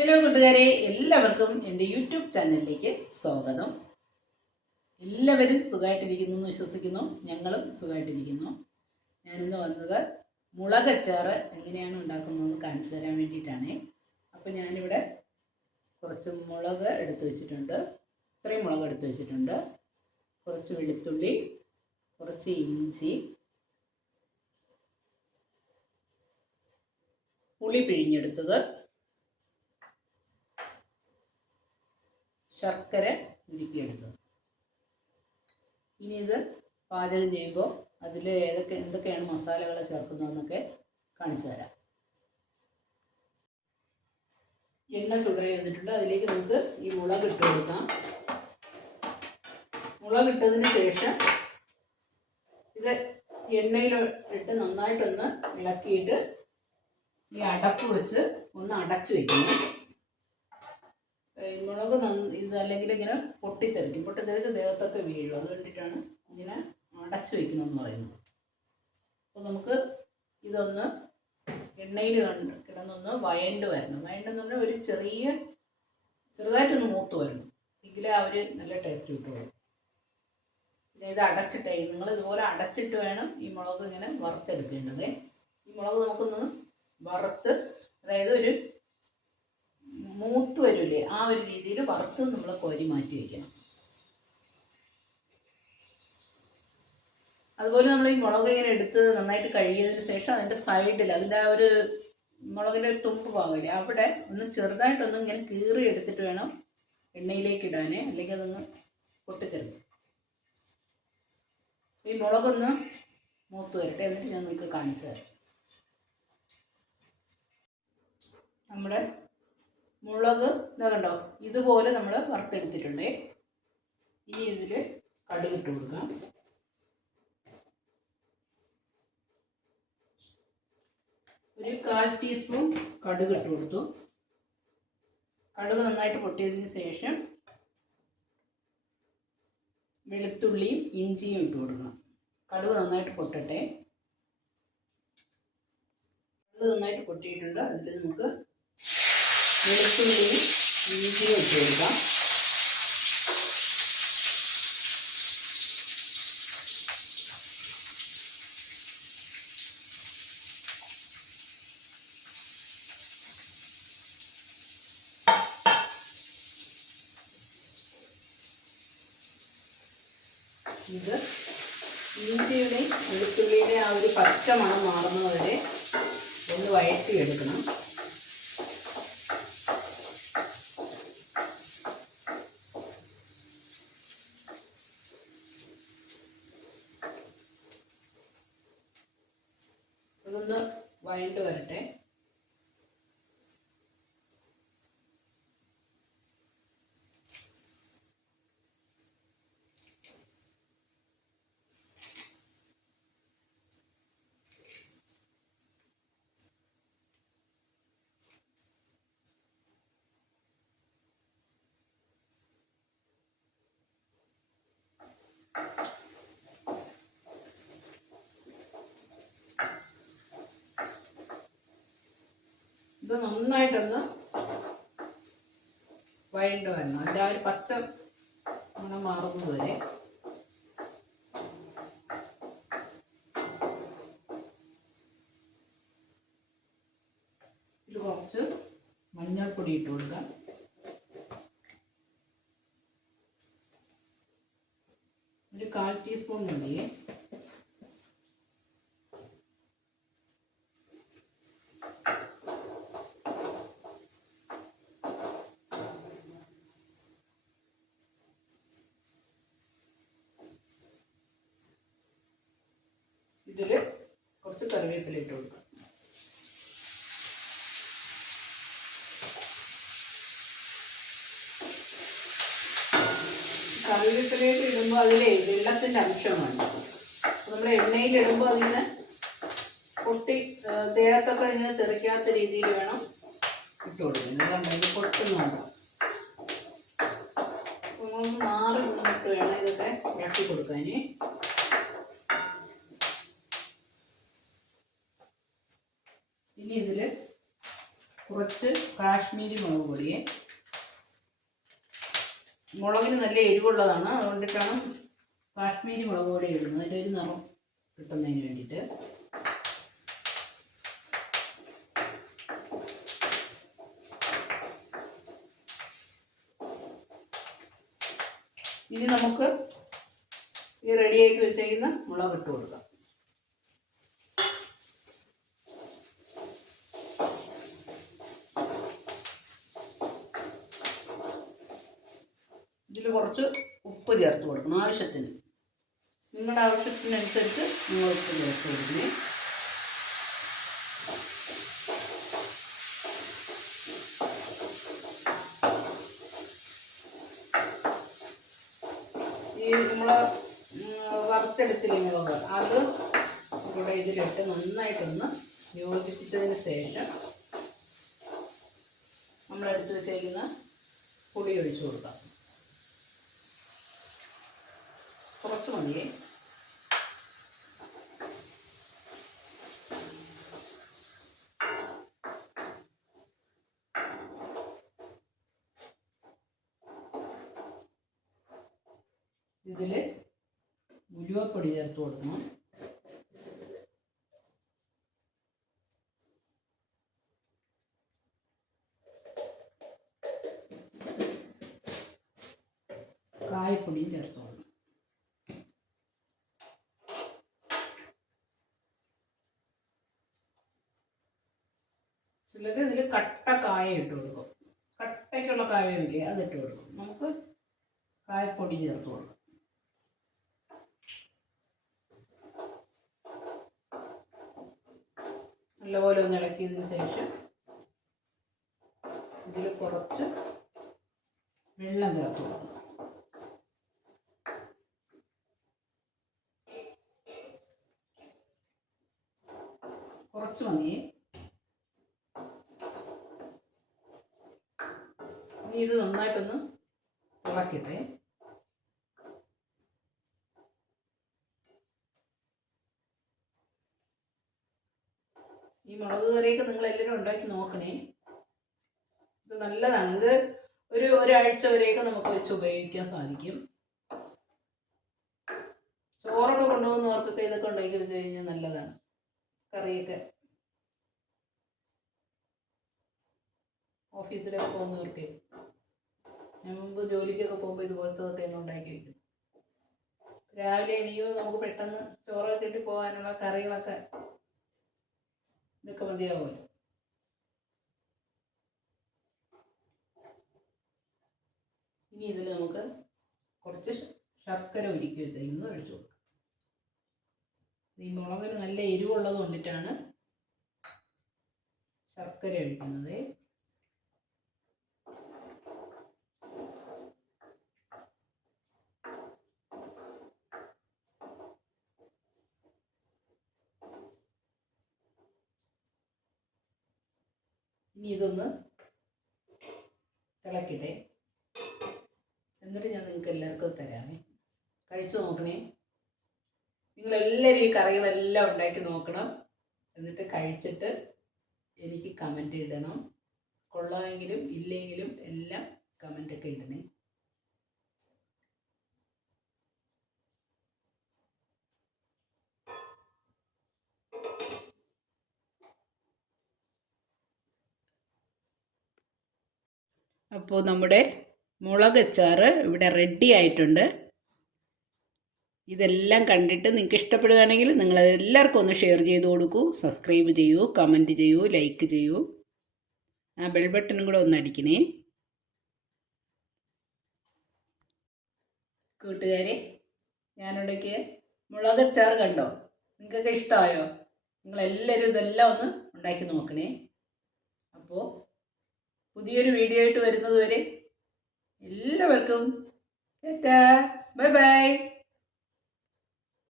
Hello കൂട്ടുകാരെ. എല്ലാവർക്കും എന്റെ യൂട്യൂബ് ചാനലിലേക്ക് സ്വാഗതം. എല്ലാവരും സുഖമായിട്ടിരിക്കുന്നു എന്ന് വിശ്വസിക്കുന്നു. ഞങ്ങളും സുഖമായിട്ടിരിക്കുന്നു ഞാനിന്ന് വന്നത് മുളകച്ചാറ് എങ്ങനെയാണ് ഉണ്ടാക്കുന്നതെന്ന് കാണിച്ചു തരാൻ വേണ്ടിയിട്ടാണ്. അപ്പോൾ ഞാനിവിടെ കുറച്ച് മുളക് എടുത്തു വെച്ചിട്ടുണ്ട്. ഇത്രയും മുളക് എടുത്തു വെച്ചിട്ടുണ്ട്. കുറച്ച് വെളുത്തുള്ളി കുറച്ച് ഇഞ്ചി പുളി പിഴിഞ്ഞെടുത്തത്. ശർക്കര ഉരുക്കിയെടുത്തത് ഇനി ഇത് പാചകം ചെയ്യുമ്പോൾ അതിൽ ഏതൊക്കെ എന്തൊക്കെയാണ് മസാലകൾ ചേർക്കുന്നതെന്നൊക്കെ കാണിച്ചു തരാം. എണ്ണ ചൂടായി വന്നിട്ടുണ്ട്. അതിലേക്ക് നമുക്ക് ഈ മുളക് ഇട്ട് കൊടുക്കാം. മുളക് ഇട്ടതിന് ശേഷം ഇത് എണ്ണയിൽ ഇട്ട് നന്നായിട്ടൊന്ന് ഇളക്കിയിട്ട് ഈ അടപ്പ് വെച്ച് ഒന്ന് അടച്ചു വെക്കണം ഈ മുളക് ഇത് അല്ലെങ്കിൽ ഇങ്ങനെ പൊട്ടിത്തെറിക്കും. പൊട്ടിത്തെറിച്ച് ദേഹത്തൊക്കെ വീഴും അത് വേണ്ടിയിട്ടാണ് ഇങ്ങനെ അടച്ചു വെക്കണമെന്ന് പറയുന്നത്. അപ്പോൾ നമുക്ക് ഇതൊന്ന് എണ്ണയിൽ കിടന്നൊന്ന് വയണ്ട് വരണം. വയണ്ടെന്ന് പറഞ്ഞാൽ ഒരു ചെറിയ ചെറുതായിട്ടൊന്ന് മൂത്ത് വരണം. എങ്കിലേ അവർ നല്ല ടേസ്റ്റ് കിട്ടുള്ളൂ. പിന്നെ ഇത് അടച്ചിട്ടേ നിങ്ങൾ ഇതുപോലെ അടച്ചിട്ട് വേണം ഈ മുളക് ഇങ്ങനെ വറുത്തെടുക്കേണ്ടത്. ഈ മുളക് നമുക്കൊന്ന് വറുത്ത് അതായത് ഒരു മൂത്ത് വരില്ലേ ആ ഒരു രീതിയിൽ വറുത്ത് നമ്മൾ കോരി മാറ്റി വയ്ക്കണം അതുപോലെ നമ്മൾ ഈ മുളക് ഇങ്ങനെ എടുത്ത് നന്നായിട്ട് കഴുകിയതിന് ശേഷം അതിന്റെ സൈഡിൽ അതിന്റെ ആ ഒരു മുളകിന്റെ ഒരു തുമ്പ് ഭാഗമില്ലേ അവിടെ ഒന്ന് ചെറുതായിട്ടൊന്ന് ഇങ്ങനെ കീറി എടുത്തിട്ട് വേണം എണ്ണയിലേക്ക് ഇടാനേ അല്ലെങ്കിൽ അതൊന്ന് പൊട്ടിച്ചെടുക്കും ഈ മുളകൊന്ന് മൂത്ത് വരട്ടെ എന്നിട്ട് ഞാൻ നിങ്ങൾക്ക് കാണിച്ചു തരാം. നമ്മുടെ മുളക് ഇതാ കണ്ടോ ഇതുപോലെ നമ്മൾ വറുത്തെടുത്തിട്ടുണ്ട്. ഇനി ഇതിൽ കടുക് ഇട്ട് കൊടുക്കാം. ഒരു കാൽ ടീസ്പൂൺ കടുക് ഇട്ട് കൊടുത്തു. കടുക് നന്നായിട്ട് പൊട്ടിയതിന് ശേഷം വെളുത്തുള്ളിയും ഇഞ്ചിയും ഇട്ട് കൊടുക്കണം. കടുക് നന്നായിട്ട് പൊട്ടട്ടെ. കടുക് നന്നായിട്ട് പൊട്ടിയിട്ടുണ്ട്. അതിൽ നമുക്ക് വെളുത്തുള്ളിയും ഇഞ്ചിയും ഇട്ട് കൊടുക്കാം. ഇത് ഇഞ്ചിയുടെയും വെളുത്തുള്ളിയുടെ ആ ഒരു പച്ച മണം മാറുന്നതുവരെ ഒന്ന് വഴറ്റിയെടുക്കണം അതൊന്ന് വഴണ്ട് വരട്ടെ ഇത് നന്നായിട്ടൊന്ന് വഴണ്ട് വരണം. അതിന്റെ ആ ഒരു പച്ച മണം മാറുന്നത് വരെ. ഇത് കുറച്ച് മഞ്ഞൾപ്പൊടി ഇട്ട് കൊടുക്കാം ഒരു കാൽ ടീസ്പൂൺ മതിയേ ഇതിൽ കുറച്ച് കറിവേപ്പില ഇട്ട് കൊടുക്കാം കറിവേപ്പിലേക്ക് ഇടുമ്പോൾ അതിലേ വെള്ളത്തിന്റെ അംശമാണ് അപ്പോൾ നമ്മൾ എണ്ണയിൽ ഇടുമ്പോൾ അതിങ്ങനെ പൊട്ടി ദേഹത്തൊക്കെ ഇങ്ങനെ തെറിക്കാത്ത രീതിയിൽ വേണം ഇട്ട് കൊടുക്കുന്നത് അതുകൊണ്ട് ഇത് പൊട്ടുന്നുണ്ടോ നമ്മളൊന്ന് മാറി വേണം ഇതൊക്കെ ഇളക്കി കൊടുക്കാൻ. ഇനി ഇതിൽ കുറച്ച് കാശ്മീരി മുളക് പൊടിയെ മുളകിന് നല്ല എരിവുള്ളതാണ്. അതുകൊണ്ടിട്ടാണ് കാശ്മീരി മുളക് പൊടി ഇടുന്നത്. അതിന്റെ ഒരു നിറം കിട്ടുന്നതിന് വേണ്ടിയിട്ട്. ഇനി നമുക്ക് ഈ റെഡിയാക്കി വെച്ചേക്കുന്ന മുളക് ഇട്ട് കൊടുക്കാം. കുറച്ച് ഉപ്പ് ചേർത്ത് കൊടുക്കണം ആവശ്യത്തിന്. നിങ്ങളുടെ ആവശ്യത്തിനനുസരിച്ച് നിങ്ങൾ ഉപ്പ് ചേർത്ത് കൊടുക്കണേ. ഈ നമ്മൾ വറുത്തെടുത്തില്ലേ അത് ഇവിടെ ഇതിലിട്ട് നന്നായിട്ടൊന്ന് യോജിപ്പിച്ചതിന് ശേഷം നമ്മളെടുത്ത് വെച്ചേക്കുന്ന പുളി ഒഴിച്ചു കൊടുക്കാം. കുറച്ച് മതിയേ ഇതിൽ ഉലുവപ്പൊടി ചേർത്ത് കൊടുക്കണം കായപ്പൊടിയും ചേർത്ത് കൊടുക്കണം ചിലർ ഇതിൽ കട്ട കായ ഇട്ട് കൊടുക്കും. കട്ടയ്ക്കുള്ള കായമില്ലേ അത് ഇട്ട് കൊടുക്കും. നമുക്ക് കായപ്പൊടി ചേർത്ത് കൊടുക്കാം. നല്ലപോലെ ഒന്ന് ഇളക്കിയതിന് ശേഷം ഇതിൽ കുറച്ച് വെള്ളം ചേർത്ത് കൊടുക്കണം കുറച്ച് മതിയേ ഇനി ഇത് നന്നായിട്ടൊന്ന് ഇളക്കിട്ടെ ഈ മുളക് കറിയൊക്കെ നിങ്ങൾ എല്ലാവരും ഉണ്ടാക്കി നോക്കണേ. ഇത് നല്ലതാണ്. ഇത് ഒരു ഒരാഴ്ച വരെയൊക്കെ നമുക്ക് വെച്ച് ഉപയോഗിക്കാൻ സാധിക്കും. ചോറൊക്കെ കൊണ്ടുപോകുന്നവർക്കൊക്കെ ഇതൊക്കെ ഉണ്ടാക്കി വെച്ച് കഴിഞ്ഞാൽ നല്ലതാണ്. കറിയൊക്കെ ഓഫീസിലൊക്കെ പോകുന്നവർക്ക് മുമ്പ് ജോലിക്കൊക്കെ പോകുമ്പോൾ ഇതുപോലത്തതൊക്കെ എണ്ണ ഉണ്ടാക്കി വയ്ക്കും രാവിലെ എണീക്കുമ്പോൾ നമുക്ക് പെട്ടെന്ന് ചോറൊക്കെ ഇട്ട് പോകാനുള്ള കറികളൊക്കെ ഇതൊക്കെ മതിയാവുമല്ലോ. ഇനി ഇതിൽ നമുക്ക് കുറച്ച് ശർക്കര ഒരുക്കി വെച്ചിരിക്കുന്നത് ഒഴിച്ചു കൊടുക്കാം. ഈ മുളകിന് നല്ല എരിവുള്ളത് കൊണ്ടിട്ടാണ് ശർക്കര ഒഴിക്കുന്നത്. ഇനി ഇതൊന്ന് തിളക്കട്ടെ. എന്നിട്ട് ഞാൻ നിങ്ങൾക്ക് എല്ലാവർക്കും തരാമേ. കഴിച്ചു നോക്കണേ. നിങ്ങളെല്ലാവരും ഈ കറികളെല്ലാം ഉണ്ടാക്കി നോക്കണം. എന്നിട്ട് കഴിച്ചിട്ട് എനിക്ക് കമന്റ് ഇടണം. കൊള്ളാമെങ്കിലും ഇല്ലെങ്കിലും എല്ലാം കമന്റൊക്കെ ഇടണേ. അപ്പോൾ നമ്മുടെ മുളക് അച്ചാറ് ഇവിടെ റെഡി ആയിട്ടുണ്ട്. ഇതെല്ലാം കണ്ടിട്ട് നിങ്ങൾക്ക് ഇഷ്ടപ്പെടുകയാണെങ്കിൽ നിങ്ങൾ എല്ലാവർക്കും ഒന്ന് ഷെയർ ചെയ്ത് കൊടുക്കൂ സബ്സ്ക്രൈബ് ചെയ്യൂ കമന്റ് ചെയ്യൂ ലൈക്ക് ചെയ്യൂ. ആ ബെൽ ബട്ടണും കൂടെ ഒന്ന് അടിക്കണേ. കൂട്ടുകാരെ ഞാനിവിടേക്ക് മുളകച്ചാറ് കണ്ടോ? നിങ്ങൾക്കൊക്കെ ഇഷ്ടമായോ? നിങ്ങളെല്ലാവരും ഇതെല്ലാം ഒന്ന് ഉണ്ടാക്കി നോക്കണേ. അപ്പോൾ പുതിയൊരു വീഡിയോ ആയിട്ട് വരുന്നത് വരെ എല്ലാവർക്കും ബൈ ബൈ.